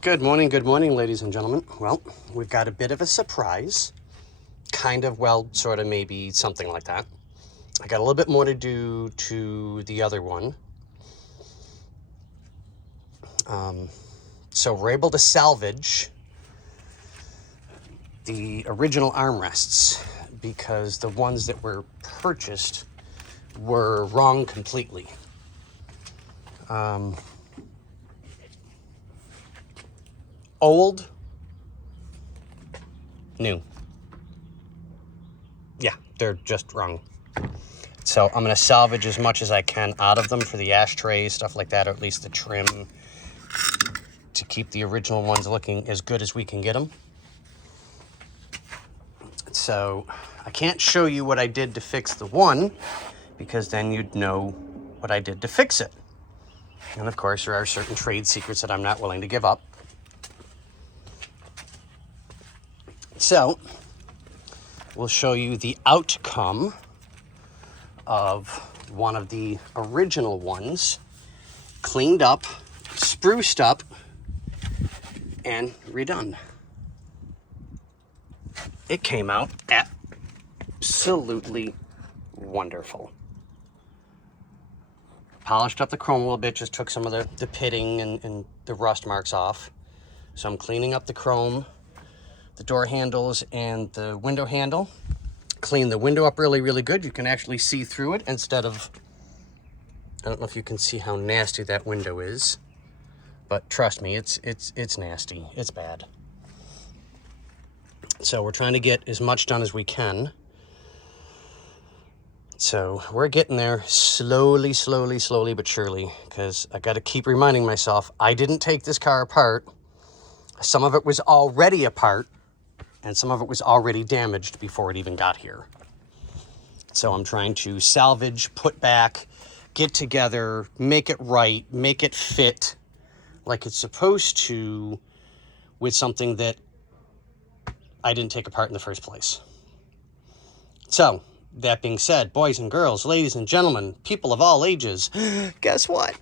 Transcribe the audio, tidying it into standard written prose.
Good morning, ladies and gentlemen. Well, we've got a bit of a surprise. Kind of, well, sort of, maybe something like that. I got a little bit more to do to the other one. So we're able to salvage the original armrests because the ones that were purchased were wrong completely. Old, new. Yeah, they're just wrong. So I'm going to salvage as much as I can out of them for the ashtrays, stuff like that, or at least the trim, to keep the original ones looking as good as we can get them. So I can't show you what I did to fix the one, because then you'd know what I did to fix it. And of course, there are certain trade secrets that I'm not willing to give up. So we'll show you the outcome of one of the original ones, cleaned up, spruced up, and redone. It came out absolutely wonderful. Polished up the chrome a little bit, just took some of the pitting and the rust marks off. So I'm cleaning up the chrome, the door handles, and the window handle. Clean the window up really, really good. You can actually see through it instead of, I don't know if you can see how nasty that window is, but trust me, it's nasty. It's bad. So we're trying to get as much done as we can. So we're getting there slowly, but surely, because I got to keep reminding myself, I didn't take this car apart. Some of it was already apart, and some of it was already damaged before it even got here. So I'm trying to salvage, put back, get together, make it right, make it fit like it's supposed to with something that I didn't take apart in the first place. So, that being said, boys and girls, ladies and gentlemen, people of all ages, guess what?